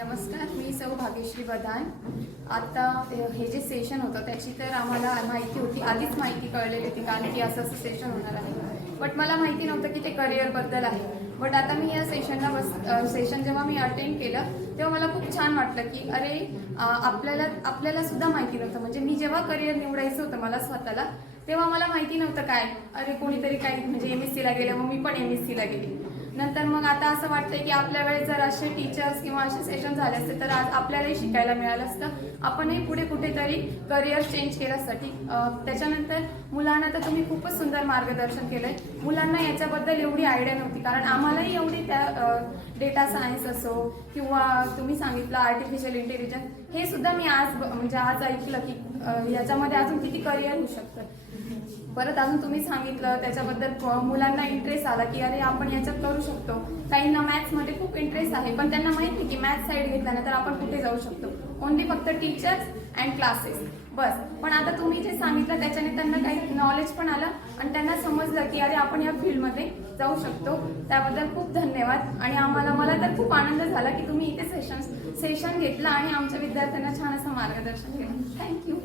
नमस्कार, मी सौ भाग्यश्री बदान। आता हे जे सेशन होतं त्याची तर आम्हाला माहिती होती, आधीच माहिती कळलेली होती कारण की असं सेशन होणार आहे। बट मला माहिती नव्हतं की ते करिअरबद्दल आहे। बट आता मी या सेशन जेव्हा मी अटेंड केलं तेव्हा मला खूप छान वाटलं की अरे आपल्याला सुद्धा माहिती नव्हतं। म्हणजे मी जेव्हा करिअर निवडायचं होतं मला स्वतःला, तेव्हा मला माहिती नव्हतं काय अरे कोणीतरी काही म्हणजे MSc ला गेले, मग मी पण MSc ला गेली। नंतर मग आता असं वाटतंय की आपल्या वेळेस जर असे टीचर्स किंवा असे सेशन झाले असते तर आज आपल्यालाही शिकायला मिळालं असतं। आपणही पुढे कुठेतरी करिअर चेंज केल्यासाठी त्याच्यानंतर मुलांना तर तुम्ही खूपच सुंदर मार्गदर्शन केलंय। मुलांना याच्याबद्दल एवढी आयडिया नव्हती कारण आम्हालाही एवढी त्या डेटा सायन्स असो किंवा तुम्ही सांगितलं आर्टिफिशियल इंटेलिजन्स, हे सुद्धा मी आज ऐकलं की याच्यामध्ये अजून किती करिअर होऊ शकतं। परत अजून तुम्ही सांगितलं त्याच्याबद्दल मुलांना इंटरेस्ट आला की अरे आपण याच्यात करू शकतो। काहींना मॅथ्समध्ये खूप इंटरेस्ट आहे पण त्यांना माहिती नाही की मॅथ्स साईड घेतल्यानंतर आपण कुठे जाऊ शकतो, ओनली फक्त टीचर्स अँड क्लासेस बस। पण आता तुम्ही जे सांगितलं त्याच्याने त्यांना काही नॉलेज पण आलं आणि त्यांना समजलं की अरे आपण या फील्डमध्ये जाऊ शकतो। त्याबद्दल खूप धन्यवाद। आणि मला तर खूप आनंद झाला की तुम्ही इथे सेशन घेतलं आणि आमच्या विद्यार्थ्यांना छान असं मार्गदर्शन केलं। थँक्यू।